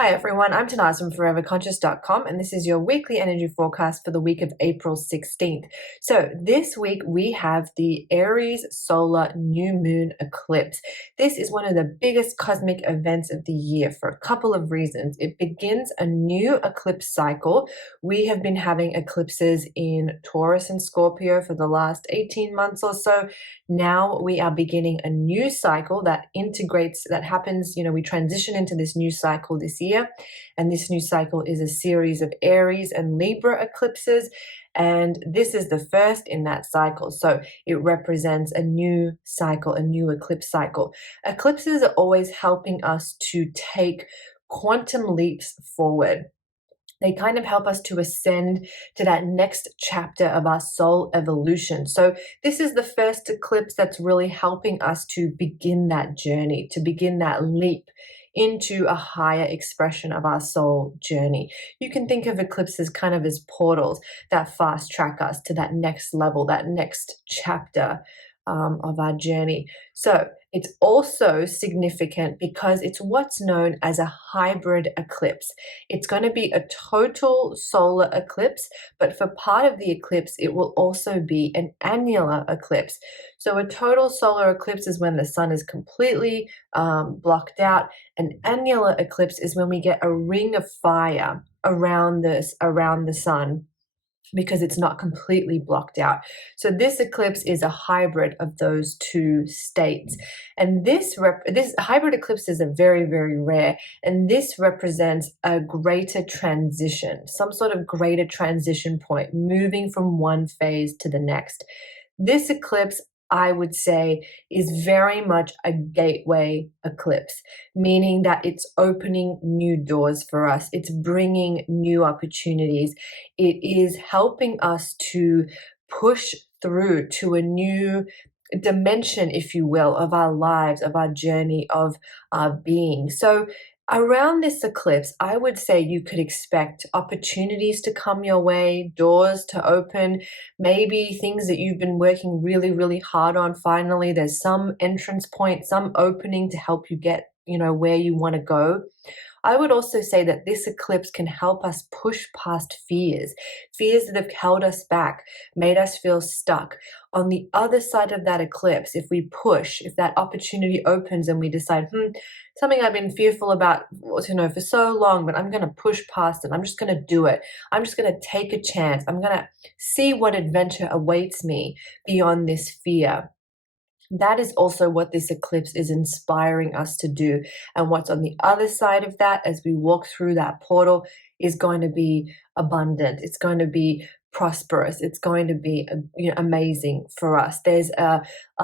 Hi everyone, I'm Tanaaz from foreverconscious.com and this is your weekly energy forecast for the week of April 16th. So this week we have the Aries solar new moon eclipse. This is one of the biggest cosmic events of the year for a couple of reasons. It begins a new eclipse cycle. We have been having eclipses in Taurus and Scorpio for the last 18 months or so. Now we are beginning a new cycle that happens, we transition into this new cycle this year. And this new cycle is a series of Aries and Libra eclipses. And this is the first in that cycle. So it represents a new cycle, a new eclipse cycle. Eclipses are always helping us to take quantum leaps forward. They kind of help us to ascend to that next chapter of our soul evolution. So this is the first eclipse that's really helping us to begin that journey, to begin that leap into a higher expression of our soul journey. You can think of eclipses kind of as portals that fast track us to that next level, that next chapter of our journey. So it's also significant because it's what's known as a hybrid eclipse. It's going to be a total solar eclipse, but for part of the eclipse, it will also be an annular eclipse. So a total solar eclipse is when the sun is completely blocked out. An annular eclipse is when we get a ring of fire around the sun, because it's not completely blocked out. So this eclipse is a hybrid of those two states. And this hybrid eclipses are very, very rare. And this represents a greater transition, some sort of greater transition point, moving from one phase to the next. This eclipse, I would say, is very much a gateway eclipse, meaning that it's opening new doors for us. It's bringing new opportunities. It is helping us to push through to a new dimension, if you will, of our lives, of our journey, of our being. So around this eclipse, I would say you could expect opportunities to come your way, doors to open, maybe things that you've been working really, really hard on. Finally, there's some entrance point, some opening to help you get, where you want to go. I would also say that this eclipse can help us push past fears that have held us back, made us feel stuck. On the other side of that eclipse, if we push, if that opportunity opens and we decide, something I've been fearful about, for so long, but I'm going to push past it. I'm just going to do it. I'm just going to take a chance. I'm going to see what adventure awaits me beyond this fear. That is also what this eclipse is inspiring us to do. And what's on the other side of that, as we walk through that portal, is going to be abundant. It's going to be prosperous. It's going to be amazing for us. There's a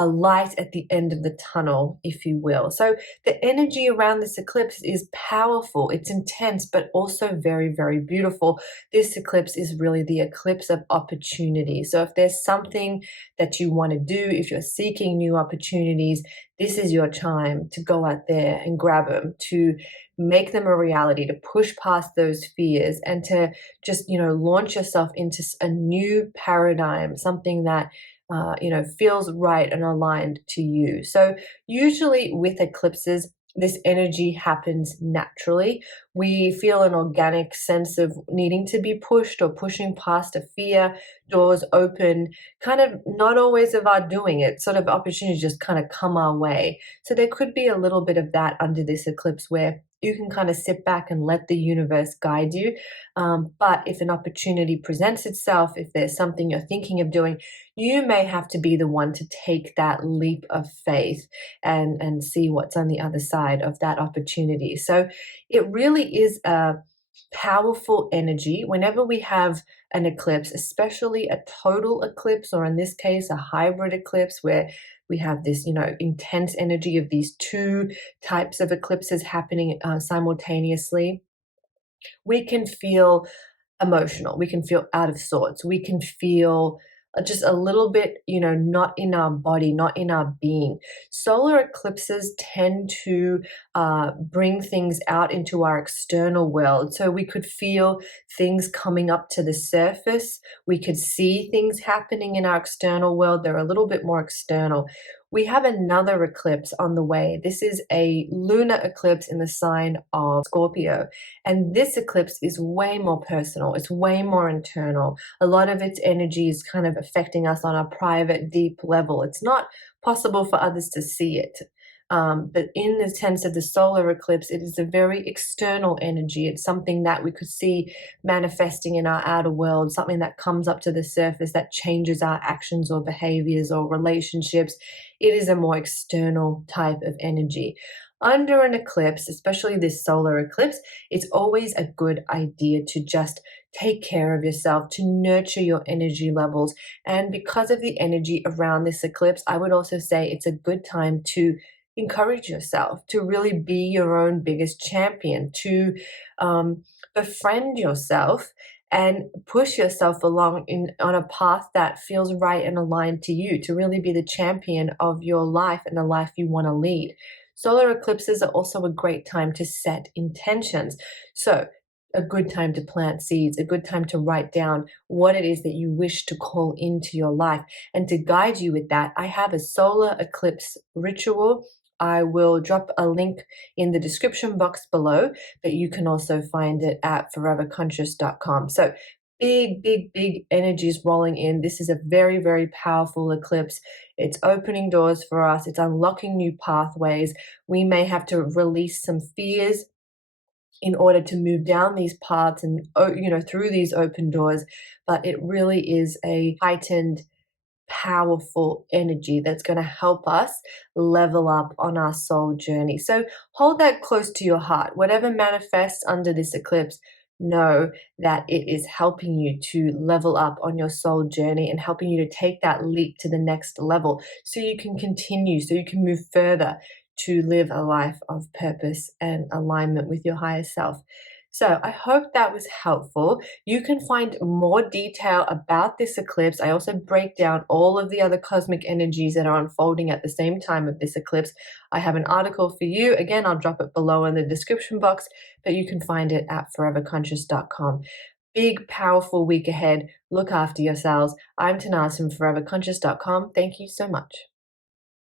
light at the end of the tunnel, if you will. So the energy around this eclipse is powerful. It's intense, but also very, very beautiful. This eclipse is really the eclipse of opportunity. So if there's something that you want to do, if you're seeking new opportunities, this is your time to go out there and grab them, to make them a reality, to push past those fears, and to just, launch yourself into a new paradigm, something that, feels right and aligned to you. So usually with eclipses, this energy happens naturally. We feel an organic sense of needing to be pushed or pushing past a fear, doors open, kind of not always of our doing it, sort of opportunities just kind of come our way. So there could be a little bit of that under this eclipse where you can kind of sit back and let the universe guide you. But if an opportunity presents itself, if there's something you're thinking of doing, you may have to be the one to take that leap of faith and see what's on the other side of that opportunity. So it really is a powerful energy whenever we have an eclipse, especially a total eclipse, or in this case, a hybrid eclipse where we have this, intense energy of these two types of eclipses happening simultaneously. We can feel emotional. We can feel out of sorts. We can feel just a little bit, not in our body, not in our being. Solar eclipses tend to bring things out into our external world. So we could feel things coming up to the surface. We could see things happening in our external world. They're a little bit more external. we have another eclipse on the way. This is a lunar eclipse in the sign of Scorpio. And this eclipse is way more personal. It's way more internal. A lot of its energy is kind of affecting us on a private, deep level. It's not possible for others to see it. But in the sense of the solar eclipse, it is a very external energy. It's something that we could see manifesting in our outer world, something that comes up to the surface that changes our actions or behaviors or relationships. It is a more external type of energy. Under an eclipse, especially this solar eclipse, it's always a good idea to just take care of yourself, to nurture your energy levels. And because of the energy around this eclipse, I would also say it's a good time to encourage yourself, to really be your own biggest champion, to befriend yourself and push yourself along on a path that feels right and aligned to you, to really be the champion of your life and the life you want to lead. Solar eclipses are also a great time to set intentions. So, a good time to plant seeds, a good time to write down what it is that you wish to call into your life. And to guide you with that, I have a solar eclipse ritual. I will drop a link in the description box below, but you can also find it at foreverconscious.com. So big, big, big energies rolling in. This is a very, very powerful eclipse. It's opening doors for us. It's unlocking new pathways. We may have to release some fears in order to move down these paths and, through these open doors. But it really is a heightened, powerful energy that's going to help us level up on our soul journey. So hold that close to your heart. Whatever manifests under this eclipse, know that it is helping you to level up on your soul journey and helping you to take that leap to the next level so you can continue, so you can move further to live a life of purpose and alignment with your higher self. So I hope that was helpful. You can find more detail about this eclipse. I also break down all of the other cosmic energies that are unfolding at the same time of this eclipse. I have an article for you. Again, I'll drop it below in the description box, but you can find it at foreverconscious.com. Big, powerful week ahead. Look after yourselves. I'm Tanaaz from foreverconscious.com. Thank you so much.